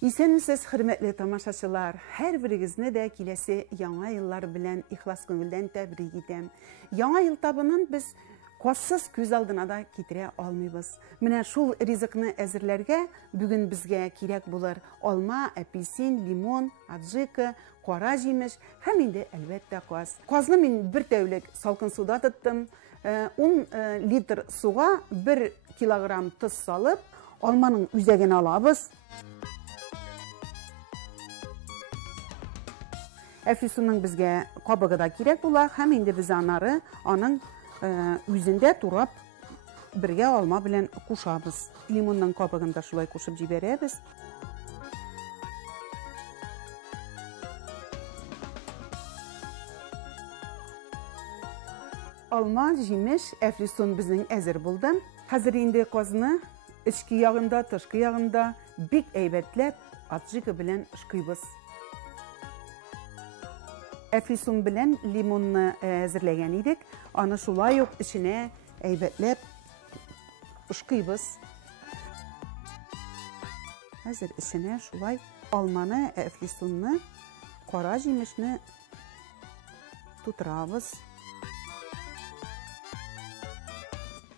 Исәнмесез, хөрмәтле тамашачылар. Һәр берегезне дә киләсе яңа еллар белән ихлас күңелдән тәбрик итәм. Яңа ел табынын без кассыз күз алдына да китерә алмыйбыз. Менә шул ризыкны әзерләргә бүген безгә кирәк булыр алма, апельсин, лимон, аджика, кара җимеш һәм инде әлбәттә каз. Казны мин бер тәүлек салкын суда тоттым. 10 литр суга 1 килограмм тоз салып, алманың үзәген алабыз. Әфисунның безгә кабыгы да кирәк була, һәм инде без анары аның үзендә турап бергә алма белән кушабыз. Лимонның кабыгын да шулай кушып җибәрәбез. Алма, җимеш, әфисун безнең әзер булды. Хәзер инде казны эчке ягында, тышкы ягында бик әйбәтләп аджика белән ышкыйбыз. Әфисун белән лимонны әзерләгән идек. Аны шулай ук эченә әйбәтләп ышкыйбыз. Хәзер эченә шулай алманы, әфисунны, кара җимешне тутырабыз.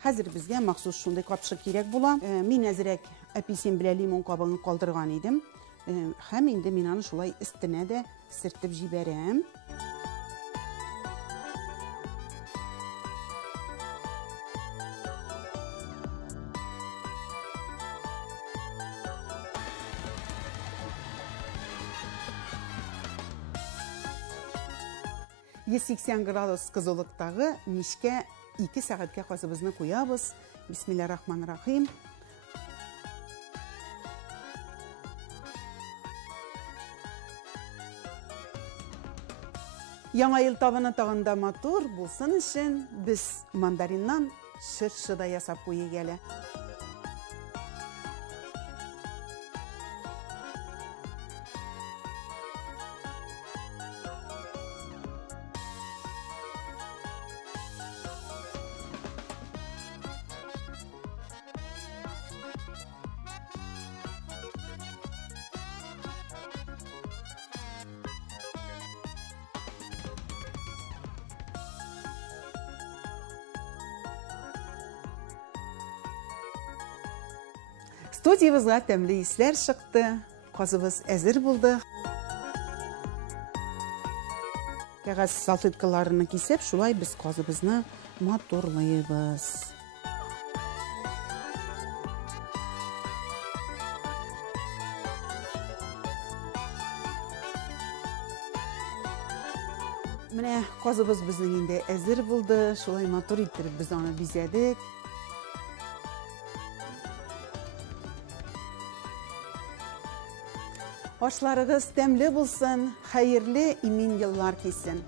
Хәзер безгә махсус шундый капшык кирәк була. Мин әзрәк апельсин белән лимон кабыгын калдырган идем. Һәм инде мин аны шулай өстенә дә сөртеп җибәрәм. ...180 градус кызыллыктагы мичкә 2 сәгатькә казыбызны куябыз. Бисмиллаһир-рахманир-рахим. Яңа ел табыны тагында матур булсын өчен без мандариннан шыршы да ясап куйык әле. Студиябызга тәмле исләр чыкты. Казыбыз әзер булды. Кәгазь салфеткаларны кисеп, шулай без казыбызны матурлыйбыз. Менә казыбыз безнең инде әзер булды. Шулай матур иттереп без аны бизәдек. Ашларыгыз тәмле булсын, хәерле имин еллар килсен.